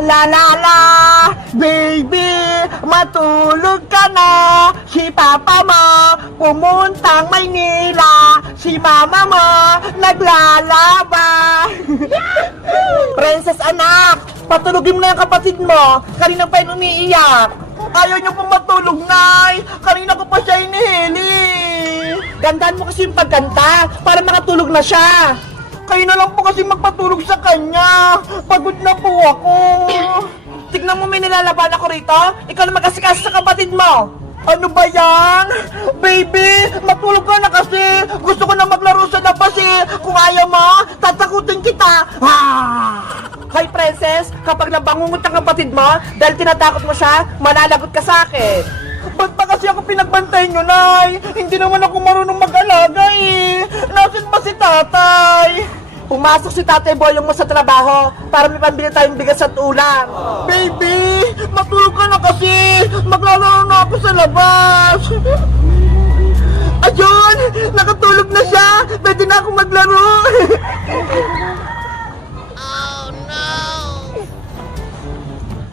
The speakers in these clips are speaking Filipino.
La la la, baby, matulog ka na. Si papa mo, pumuntang Maynila. Si mama mo, naglalaba. Princess anak, patulogin mo na yung kapatid mo. Kanina pa yun umiiyak. Ayaw niyo pong matulog, Nay. Kanina ko pa siya inihili. Gandaan mo kasi yung pagkanta para makatulog na siya. Kayo na lang po kasi magpatulog sa kanya. Pagod na po ako. Tignan mo, may nilalaban ako rito. Ikaw na mag-asikaso sa kapatid mo. Ano ba yan? Baby, matulog ka na kasi. Gusto ko na maglaro sa labas eh. Kung ayaw mo, tatakutin kita. Hi, Princess. Kapag nabangungot ang kapatid mo, dahil tinatakot mo siya, malalagot ka sa akin. Ba't pa kasi ako pinagbantay nyo, Nay? Hindi naman ako marunong mag-alaga eh. Nasaan ba si tatay? Pumasok si Tatay Boyong mo sa trabaho para may pambili tayong bigas at ulam. Baby, matulog ka na kasi. Maglalaro na ako sa labas. Ayun, nakatulog na siya. Pwede na akong maglaro.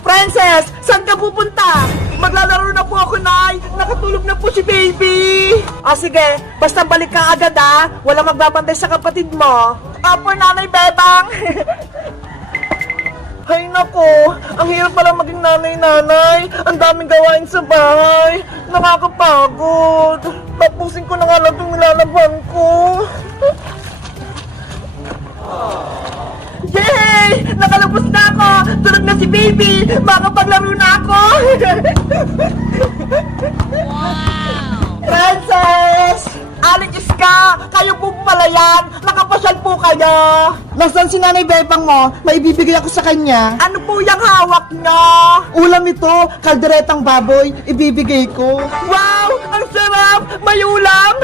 Princess, saan ka pupunta? Maglalaro na po ako, Nay. Nakatulog na po si baby. Sige, basta balik ka agad Walang magbabantay sa kapatid mo. Apo, Nanay Bebang. Hay nako, ang hirap pala maging nanay-nanay. Ang daming gawain sa bahay. Nakakapagod. Tapusin ko na nga lang itong nilalaban ko. Yay! Nakalabas na ako! Tulog na si baby! Makapaglaro na ako! Wow! Princess! Aling Iska! Kayo po pala yan! Nakapasyal po kayo! Nasaan si Nanay Bebang mo? May ibibigay ako sa kanya. Ano po yung hawak niya? Ulam ito! Kalderetang baboy! Ibibigay ko! Wow! Ang sarap! May ulam!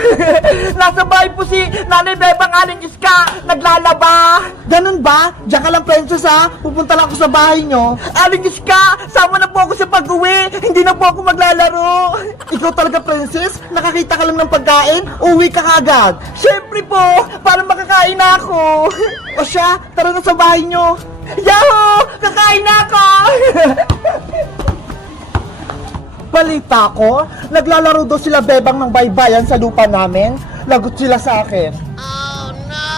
Nasa bahay po si Nanay Bebang Aling Iska! Naglalaba! Ganun ba? Diyan ka lang, Princess Pupunta lang ako sa bahay nyo. Aling Iska! Sama na po ako sa pag-uwi! Hindi na po ako maglalaro! Ikaw talaga, Princess? Nakakita ka lang ng pagkain? Uwi ka kagad. Siyempre po, para makakain na ako. O siya, tara na sa bahay nyo. Yahoo! Kakain na ako! Balita ko, naglalaro daw sila Bebang ng baybayan sa lupa namin. Lagot sila sa akin. Oh no!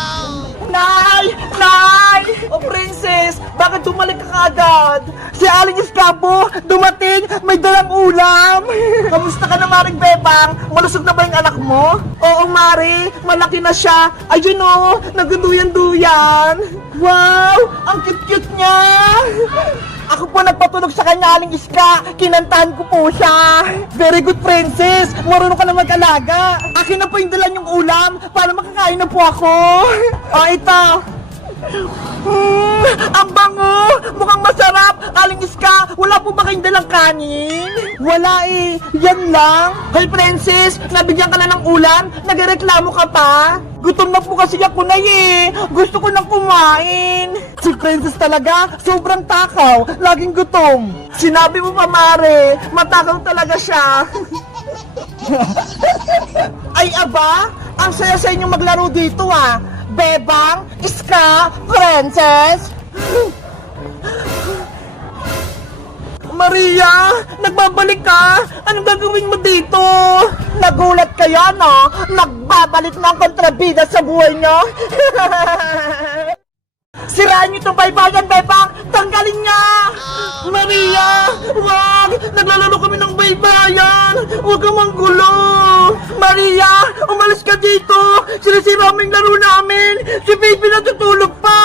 Nay! Nay! O Princess, bakit dumalik ka kagad? Si Aling Iskabo, dumating, may dalang ulam. Kamusta ka na, Maring Bebang? Malusog na ba yung anak mo? Oo, Mari, malaki na siya. Ayun o, nagduyan-duyan. Wow, ang cute-cute niya. Ako po nagpatulog sa kanya, Aling Iska. Kinantahan ko po siya. Very good, Princess. Marunong ka na mag-alaga. Akin na po yung dala niyong ulam para makakain na po ako. Ito. Ang bango! Mukhang masarap! Aling Iska, wala po ba kayong dalang kanin? Wala eh, yan lang. Hoy Princess, nabigyan ka na ng ulam? Nagreklamo ka pa? Gutom na po kasi ako na Gusto ko nang kumain. Si Princess talaga, sobrang takaw. Laging gutom. Sinabi mo pa, Mare, matakaw talaga siya. Ay aba, ang saya sa inyong maglaro dito Bebang, Iska, Princess. Maria, nagbabalik ka? Anong gagawin mo dito? Nagulat kaya, no? Nagbabalik na ang kontrabida sa buhay nyo? Sirain niyo itong baybayan, Bebang! Tanggalin niya! Maria! Wag! Naglalaro kami ng baybayan! Huwag kang manggulo! Maria! Umalis ka dito! Sinisira mo yung laro namin! Si baby natutulog pa!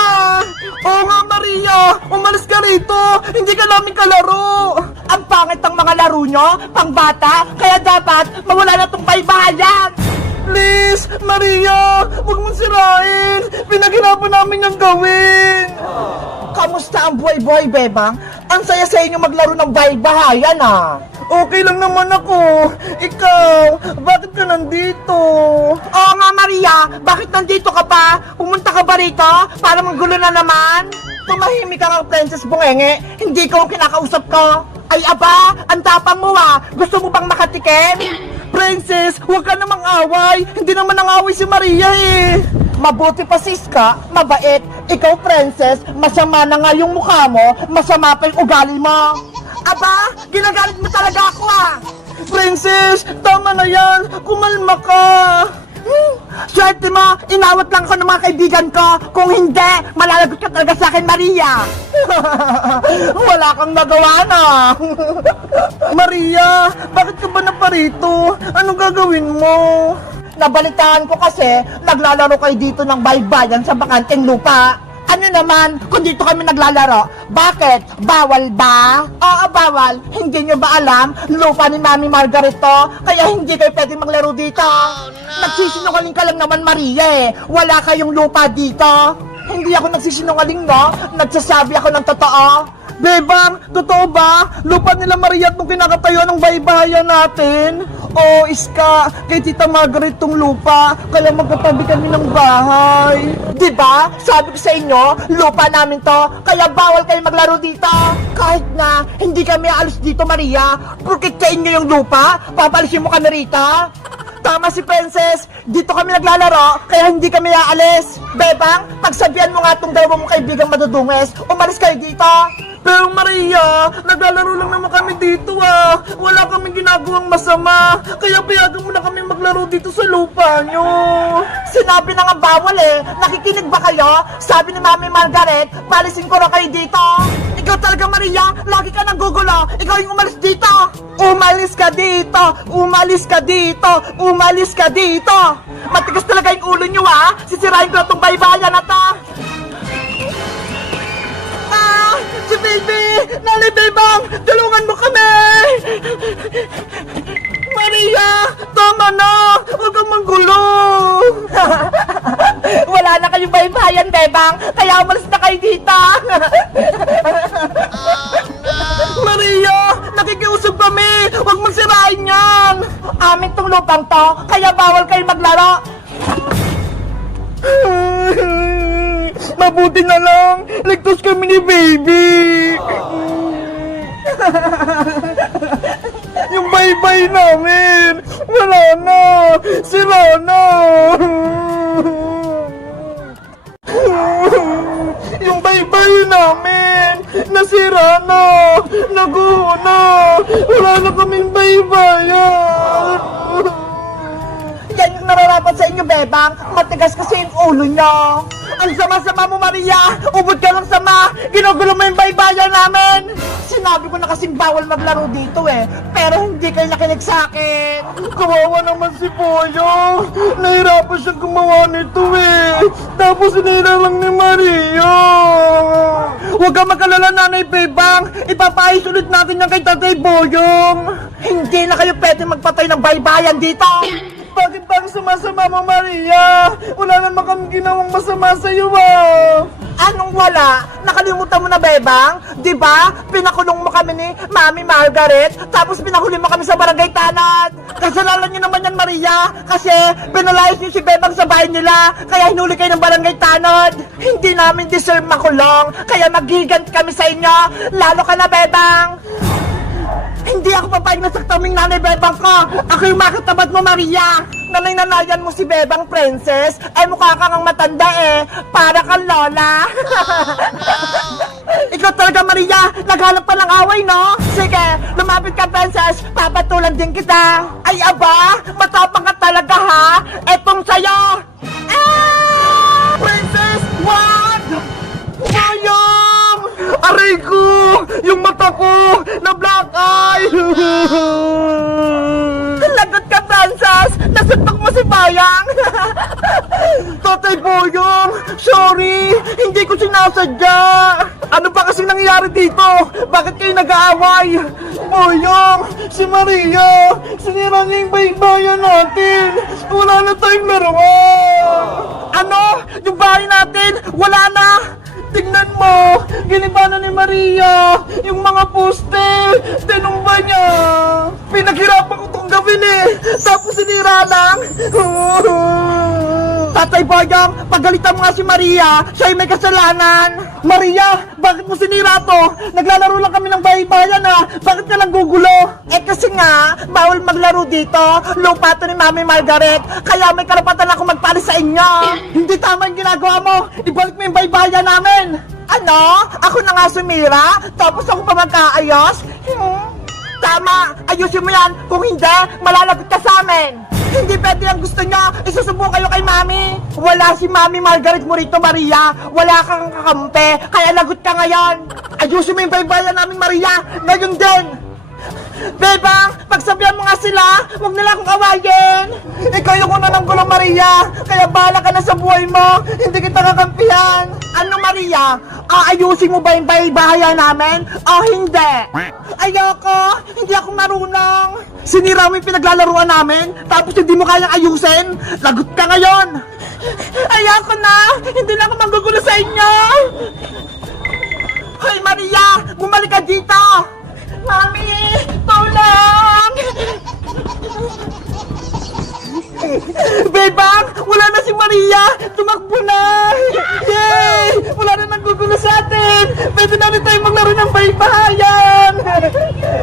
Oo nga, Maria! Umalis ka rito! Hindi ka namin kalaro! Ang pangit ang mga laro nyo! Pang bata! Kaya dapat mawala na itong baybayan! Please, Maria, huwag mong sirain. Pinaghirapan namin yung gawin. Kamusta ang buhay-buhay, Bebang? Ang saya sa inyo maglaro ng bahay-bahayan, Okay lang naman ako. Ikaw, bakit ka nandito? Oo nga, Maria, bakit nandito ka pa? Pumunta ka ba rito para manggulo na naman? Tumahimik ka nga, Princess Bungenge. Hindi ko ang kinakausap ko. Ay aba, ang tapang mo Gusto mo bang makatikim? Princess, huwag ka namang away. Hindi naman nang away si Maria Mabuti pa si Iska, mabait. Ikaw, princess, masama na nga yung mukha mo, masama pa yung ugali mo. Aba, ginagalit mo talaga ako ah! Princess, tama na yan! Kumalma ka! Swerte mo, inawat lang ako ng mga kaibigan ko. Kung hindi, malalagot ka talaga sa akin, Maria. Wala kang nagawa na. Maria, bakit ka ba naparito? Anong gagawin mo? Nabalitaan ko kasi, naglalaro kayo dito ng baybayan sa bakanteng lupa. Ano naman, kung dito kami naglalaro, bakit? Bawal ba? Oo, bawal. Hindi nyo ba alam? Lupa ni Mami Margaret to, kaya hindi kayo pwede maglaro dito. Nagsisinungaling ka lang naman, Maria eh. Wala kayong lupa dito. Hindi ako nagsisinungaling, no? Nagsasabi ako ng totoo. Bebang, totoo ba? Lupa nila Maria at nung kinakatayo ng baybayan natin? Oo, Iska, kay Tita Margaret tong lupa, kaya magkatabi kami ng bahay. Diba? Sabi ko sa inyo, lupa namin to, kaya bawal kayo maglaro dito. Kahit na hindi kami aalis dito, Maria, porket sa inyo yung lupa, papalisin mo kami rito. Tama si Princess, dito kami naglalaro, kaya hindi kami aalis. Bebang, pagsabihan mo nga itong dalawa mong kaibigang madudunges, umalis kayo dito. Pero Maria, naglalaro lang naman kami dito ah. Wala kaming ginagawang masama. Kaya payagan mo na kami maglaro dito sa lupa nyo. Sinabi na nga bawal eh. Nakikinig ba kayo? Sabi ni Mami Margaret, palisin ko na kayo dito. Ikaw talaga, Maria, lagi ka nang gugulo. Ikaw yung umalis dito. Umalis ka dito. Umalis ka dito. Umalis ka dito. Matigas talaga yung ulo nyo ah. Sisirain ko na itong baybayan na to. Si baby! Nanay Bebang! Tulungan mo kami! Maria! Tama na! Huwag kang manggulo! Wala na kayong baybayan, Bebang! Kaya umalis na kayo dito! Maria! Nakikiusap kami! Huwag magsirain yan! Amin tong lupang to, kaya bawal kayo maglaro! Mabuti na lang, ligtas kami ni baby. Yung baybay namin, wala na, sira na. Yung baybay namin, nasira na, naguho na, wala na kaming baybayan. Yan yung nararapat sa inyo, Bebang. Matigas kasi yung ulo nyo. Ang sama-sama mo, Maria. Ubod ka lang sama. Ginugulo mo yung baybayan namin. Sinabi ko na kasing bawal maglaro dito eh. Pero hindi kayo nakinig sa akin. Kawawa naman si Poyo. Nahirapan siyang gumawa nito eh. Tapos sinira lang ni Maria. Huwag ka magkalala, Nanay Bebang. Ipapaayos ulit natin yan kay Tatay Boyong. Hindi na kayo pwede magpatay ng baybayan dito. Bakit bang sumasama mo, Maria? Wala naman kami ginawang masama sa'yo, ah. Anong wala? Nakalimutan mo na, Bebang? Diba? Pinakulong mo kami ni Mami Margaret, tapos pinahuli mo kami sa barangay Tanad. Kasalanan niyo naman yan, Maria, kasi pinalayas niyo si Bebang sa bahay nila, kaya hinuli kayo ng barangay Tanad. Hindi namin deserve makulong, kaya magigant kami sa inyo. Lalo ka na, Bebang. Hindi ako papayag na saktaming Nanay Bebang ko! Ako yung makatabat mo, Maria! Nanay-nanayan mo si Bebang, Princess! Ay mukha kang matanda eh! Para kang lola! Ikaw talaga, Maria! Naghanap pa ng away, no? Sige, lumapit ka, Princess! Papatulan din kita! Ay aba! Matapang ka talaga, ha? Etong sa'yo! Ah! Princess! Wag! Sayang! Aray ko! Yung mata ko! Na black eye! Lagot ka, Princess! Nasuntok mo si Bayang! Tatay Boyong! Sorry! Hindi ko sinasadya! Ano ba kasing nangyayari dito? Bakit kayo nag-aaway? Boyong! Si Maria! Sinira niya yung baybayan natin! Wala na tayong laruan! Ano? Yung bahay natin? Wala na! Tingnan mo! Giniba na ni Maria! Yung mga poste! Tinumba niya! Pinaghirapan ko itong gawin eh! Tapos sinira lang! Tatay Boyong, pagalitan mo nga si Maria! Siya'y may kasalanan! Maria, bakit mo sinira to? Naglalaro lang kami ng bahay-bayan ah! Bakit ka lang gugulo? Eh kasi nga, bawal maglaro dito. Lupa to ni Mami Margaret. Kaya may karapatan ako magpalis sa inyo. Hindi tama yung ginagawa mo. Ibalik mo yung baybayan namin. Ano? Ako na nga sumira? Tapos ako pa magkaayos? Tama! Ayusin mo yan! Kung hindi, malalagot ka sa amin! Hindi pwede ang gusto nyo! Isusumbong kayo kay Mami! Wala si Mami Margaret mo rito, Maria! Wala kang kakampi! Kaya lagot ka ngayon! Ayusin mo yung baybayan namin, Maria! Ngayon din! Bebang, pagsabihan mo nga sila! Huwag nila akong awayin! Ikaw yung una ng gulong, Maria! Kaya bahala ka na sa buhay mo! Hindi kita kakampihan! Ano, Maria? Aayusin mo ba yung baybayan namin? O hindi? Ayoko! Hindi ako marunong! Sinira mo yung pinaglalaruan namin, tapos hindi mo kayang ayusin? Lagot ka ngayon! Ayoko na! Hindi na ako manggugulo sa inyo! Hoy, Maria! Bumalik ka dito! Mami! Tulong! Bebang! Wala na si Maria! Tumakbo na! Yay! Wala na nanggugulo sa atin! Pwede na rin tayo maglaro ng baybayan!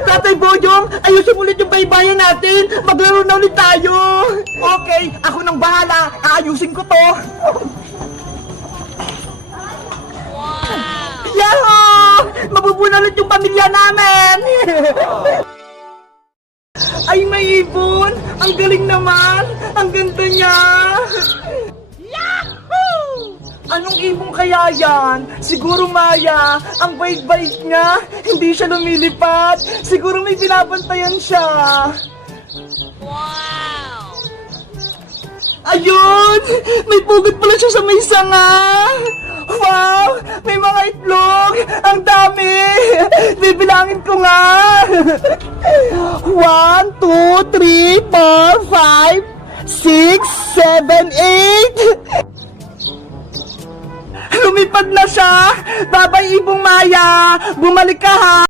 Tatay Boyong, ayusin ulit yung baybayan natin! Maglaro na ulit tayo! Okay, ako nang bahala! Aayusin ko to! Yahoo! Mabubuna ulit yung pamilya namin! Ay, may ibon! Ang galing naman! Ang ganda niya! Yahoo! Anong ibon kaya yan? Siguro Maya, ang bait-bait niya, hindi siya lumilipat. Siguro may binabantayan siya. Wow! Ayun! May pugot pala siya sa may sanga! Wow! May mga itlog! Ang dami! Bibilangin ko nga! 1, 2, 3, 4, 5, 6, 7, 8! Lumipad na siya! Babay, Ibong Maya! Bumalik ka ha!